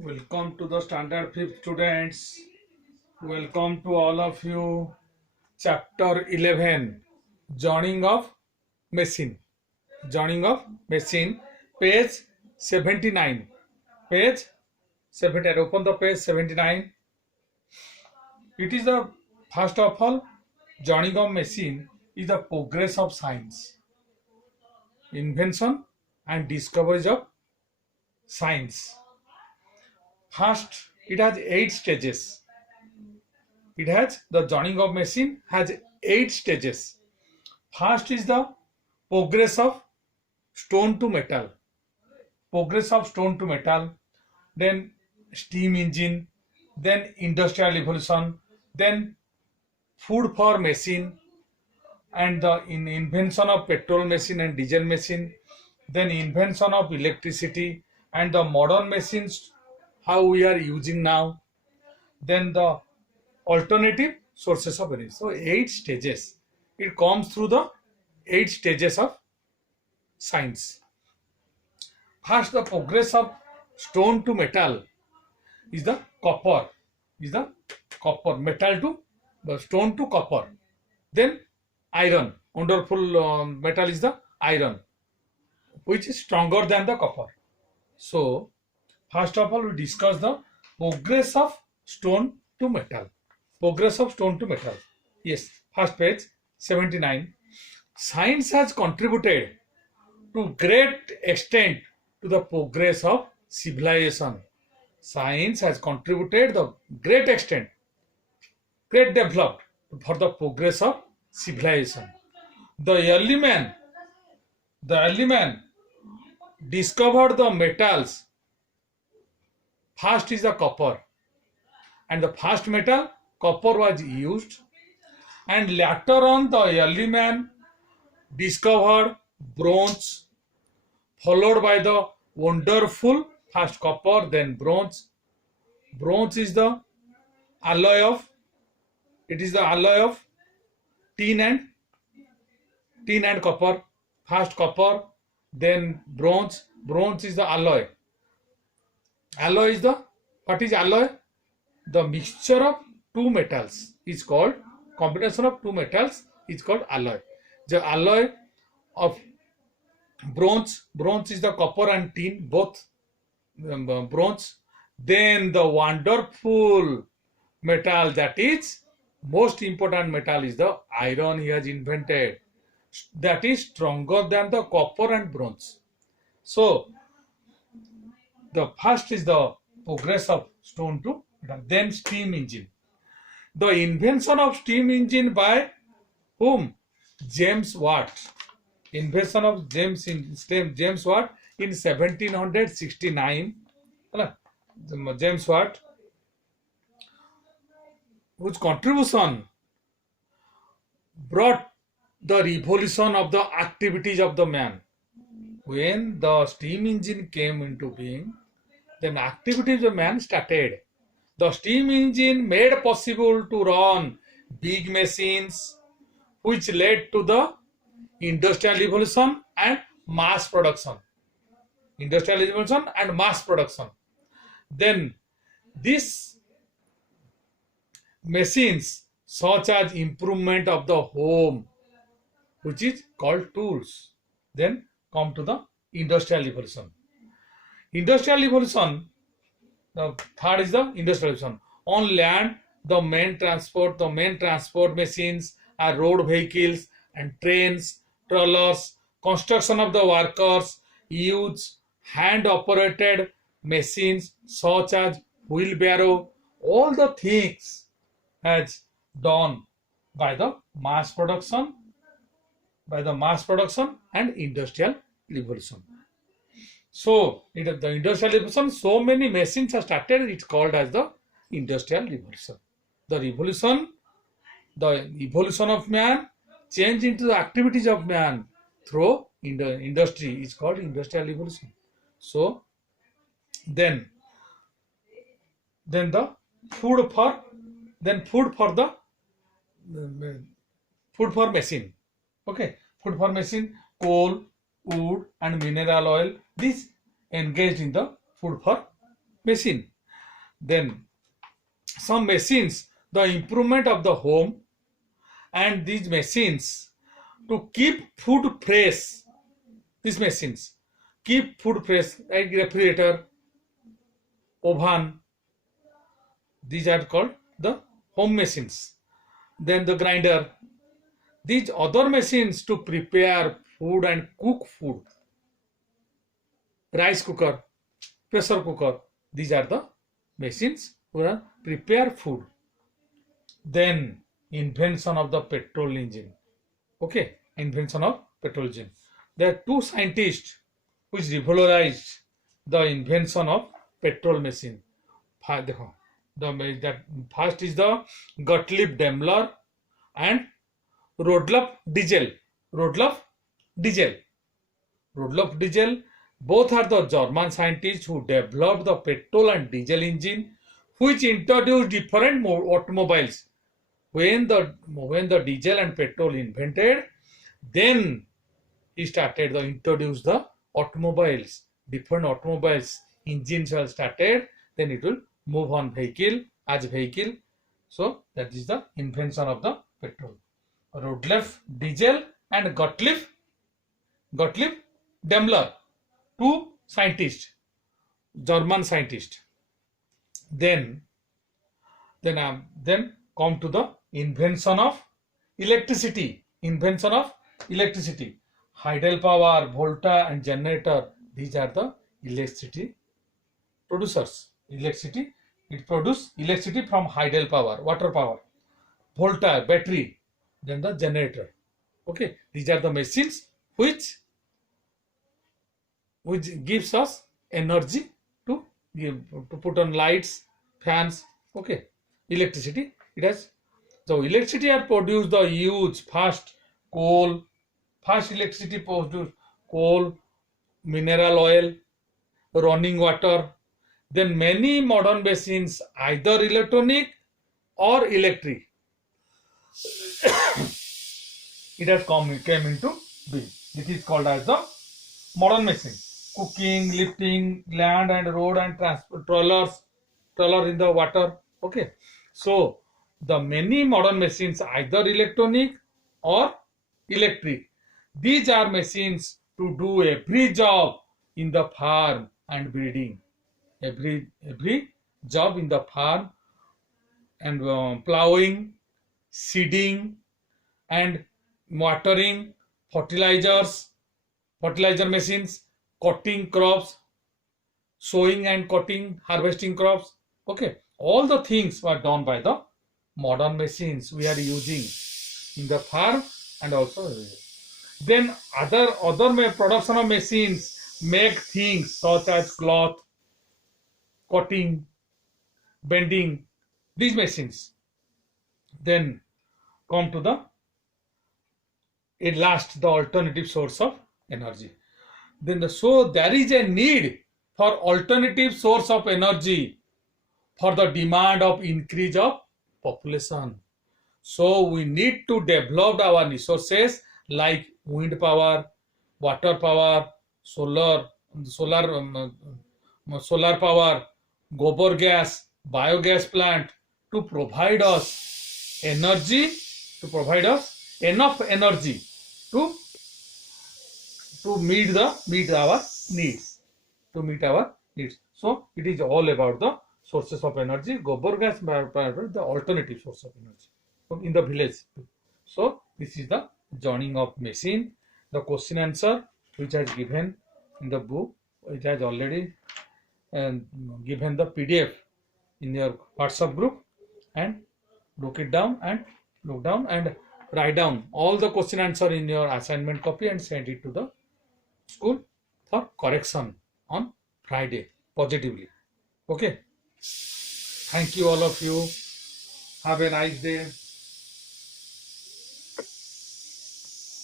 Welcome to the Standard 5th students. Welcome to all of you. Chapter 11, Joining of Machine. Joining of Machine, page 79. Page 79. Open the page 79. It is the first of all, joining of machine is the progress of science, invention and discoveries of science. First, it has 8 stages. The joining of machine has 8 stages. First is the progress of stone to metal. Progress of stone to metal, then steam engine, then industrial revolution, then food for machine, and the invention of petrol machine and diesel machine, then invention of electricity and the modern machines how we are using now, then the alternative sources of energy. So 8 stages. It comes through the 8 stages of science. First, the progress of stone to metal is the copper. Metal to stone to copper. Then iron. Wonderful metal is the iron, which is stronger than the copper. So, first of all, we discuss the progress of stone to metal. Progress of stone to metal. Yes, first page 79. Science has contributed to great extent to the progress of civilization. Science has contributed the great extent, great developed for the progress of civilization. The early man discovered the metals. First is the copper, and the first metal copper was used, and later on the early man discovered bronze, followed by the wonderful first copper, then bronze. Bronze is the alloy of tin and copper. First copper, then bronze. Bronze is the alloy. Alloy is what is alloy? The mixture of two metals is called, combination of two metals is called alloy. The alloy of bronze is the copper and tin, both bronze. Then the wonderful metal, that is most important metal, is the iron he has invented, that is stronger than the copper and bronze. So the first is the progress of stone to metal. Then steam engine. The invention of steam engine by whom? James Watt. Invention of James Watt in 1769. James Watt, whose contribution brought the revolution of the activities of the man. When the steam engine came into being, then activities of man started. The steam engine made possible to run big machines, which led to the industrial revolution and mass production. Then these machines, such as improvement of the home, which is called tools, then come to the industrial revolution. The third is the industrial revolution. On land, the main transport machines are road vehicles and trains, trawlers. Construction of the workers use hand operated machines such as wheelbarrow. All the things has done by the mass production and industrial revolution. So the industrial revolution, so many machines are started, it's called as the industrial revolution. The evolution of man, change into the activities of man through industry is called industrial revolution. So then the food for machine. Okay, food for machine, coal, wood and mineral oil, this engaged in the food for machine. Then some machines, the improvement of the home, and these machines to keep food fresh. These machines keep food fresh, like refrigerator, oven. These are called the home machines. Then the grinder. These other machines to prepare food and cook food. Rice cooker, pressure cooker. These are the machines who are prepare food. Then invention of the petrol engine. Okay, invention of petrol engine. There are two scientists which revolutionized the invention of petrol machine. The first is the Gottlieb Daimler and Rudolf Diesel. Rudolf Diesel. Rudolf Diesel, both are the German scientists who developed the petrol and diesel engine, which introduced different automobiles. When the diesel and petrol invented, then he started to introduce the automobiles, different automobiles, engines were started, then it will move on vehicle as vehicle. So that is the invention of the petrol. Rudolf Diesel and Gottlieb Daimler, two scientists, German scientists. Then come to the invention of electricity. Invention of electricity. Hydropower, Volta and generator. These are the electricity producers. Electricity. It produces electricity from hydropower, water power. Volta, battery. Then the generator. Okay. These are the machines which gives us energy to put on lights, fans. Okay. Electricity. It has. So electricity are produced the huge fast coal. Fast electricity produced coal, mineral oil, running water. Then many modern machines either electronic or electric. It has came into being. It is called as the modern machine. Cooking, lifting, land and road and transport, trawler in the water. Okay. So the many modern machines either electronic or electric. These are machines to do every job in the farm and breeding. Every job in the farm and plowing, seeding and watering, fertilizer machines, cutting crops, sowing and cutting, harvesting crops. Okay, all the things were done by the modern machines we are using in the farm and also. Then other production of machines make things such as cloth, cutting, bending, these machines. Then come to the the alternative source of energy. Then so there is a need for alternative source of energy for the demand of increase of population. So we need to develop our resources like wind power, water power, solar power, gobar gas, biogas plant to provide us energy, to provide us enough energy to meet our needs, to meet our needs. So it is all about the sources of energy. Gobar gas, the alternative source of energy in the village. So this is the joining of machine. The question answer which has given in the book, it has already given the PDF in your WhatsApp group, and look down and write down all the question answer in your assignment copy and send it to the school for correction on Friday positively. Okay. Thank you all of you. Have a nice day.